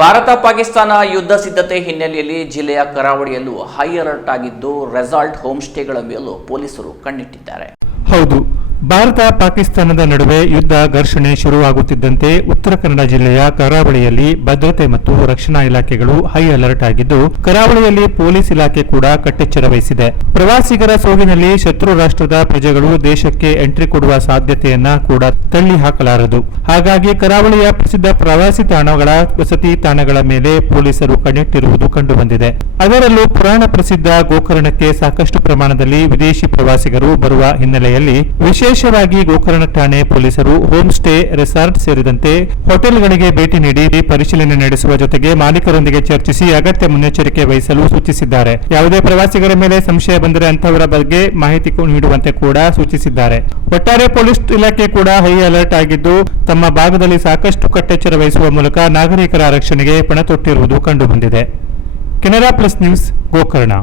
ಭಾರತ ಪಾಕಿಸ್ತಾನ ಯುದ್ಧ ಸಿದ್ಧತೆ ಹಿನ್ನೆಲೆಯಲ್ಲಿ ಜಿಲ್ಲೆಯ ಕರಾವಳಿಯಲ್ಲೂ ಹೈ ಅಲರ್ಟ್ ಆಗಿದ್ದು ರೆಸಾರ್ಟ್ ಹೋಮ್ ಸ್ಟೇಗಳ ಮೇಲೂ ಪೊಲೀಸರು ಕಣ್ಣಿಟ್ಟಿದ್ದಾರೆ. ಹೌದು. ಭಾರತ ಪಾಕಿಸ್ತಾನದ ನಡುವೆ ಯುದ್ಧ ಘರ್ಷಣೆ ಶುರುವಾಗುತ್ತಿದ್ದಂತೆ ಉತ್ತರ ಕನ್ನಡ ಜಿಲ್ಲೆಯ ಕರಾವಳಿಯಲ್ಲಿ ಭದ್ರತೆ ಮತ್ತು ರಕ್ಷಣಾ ಇಲಾಖೆಗಳು ಹೈ ಅಲರ್ಟ್ ಆಗಿದ್ದು, ಕರಾವಳಿಯಲ್ಲಿ ಪೊಲೀಸ್ ಇಲಾಖೆ ಕೂಡ ಕಟ್ಟೆಚ್ಚರ ವಹಿಸಿದೆ. ಪ್ರವಾಸಿಗರ ಸೋಗಿನಲ್ಲಿ ಶತ್ರು ರಾಷ್ಟ್ರದ ಪ್ರಜೆಗಳು ದೇಶಕ್ಕೆ ಎಂಟ್ರಿ ಕೊಡುವ ಸಾಧ್ಯತೆಯನ್ನ ಕೂಡ ತಳ್ಳಿ ಹಾಕಲಾರದು ಹಾಗಾಗಿ ಕರಾವಳಿಯ ಪ್ರಸಿದ್ಧ ಪ್ರವಾಸಿ ತಾಣಗಳ ವಸತಿ ತಾಣಗಳ ಮೇಲೆ ಪೊಲೀಸರು ಕಣ್ಣಿಟ್ಟಿರುವುದು ಕಂಡುಬಂದಿದೆ. ಅದರಲ್ಲೂ ಪುರಾಣ ಪ್ರಸಿದ್ಧ ಗೋಕರ್ಣಕ್ಕೆ ಸಾಕಷ್ಟು ಪ್ರಮಾಣದಲ್ಲಿ ವಿದೇಶಿ ಪ್ರವಾಸಿಗರು ಬರುವ ಹಿನ್ನೆಲೆಯಲ್ಲಿ ವಿಶೇಷವಾಗಿ ಗೋಕರ್ಣ ಠಾಣೆ ಪೊಲೀಸರು ಹೋಮ್ ಸ್ಟೇ, ರೆಸಾರ್ಟ್ ಸೇರಿದಂತೆ ಹೋಟೆಲ್ಗಳಿಗೆ ಭೇಟಿ ನೀಡಿ ಪರಿಶೀಲನೆ ನಡೆಸುವ ಜೊತೆಗೆ ಮಾಲೀಕರೊಂದಿಗೆ ಚರ್ಚಿಸಿ ಅಗತ್ಯ ಮುನ್ನೆಚ್ಚರಿಕೆ ವಹಿಸಲು ಸೂಚಿಸಿದ್ದಾರೆ. ಯಾವುದೇ ಪ್ರವಾಸಿಗರ ಮೇಲೆ ಸಂಶಯ ಬಂದರೆ ಅಂತಹವರ ಬಗ್ಗೆ ಮಾಹಿತಿ ನೀಡುವಂತೆ ಕೂಡ ಸೂಚಿಸಿದ್ದಾರೆ. ಒಟ್ಟಾರೆ ಪೊಲೀಸ್ ಇಲಾಖೆ ಕೂಡ ಹೈ ಅಲರ್ಟ್ ಆಗಿದ್ದು, ತಮ್ಮ ಭಾಗದಲ್ಲಿ ಸಾಕಷ್ಟು ಕಟ್ಟೆಚ್ಚರ ವಹಿಸುವ ಮೂಲಕ ನಾಗರಿಕರ ರಕ್ಷಣೆಗೆ ಪಣತೊಟ್ಟಿರುವುದು ಕಂಡುಬಂದಿದೆ. Canara plus news, Gokarna.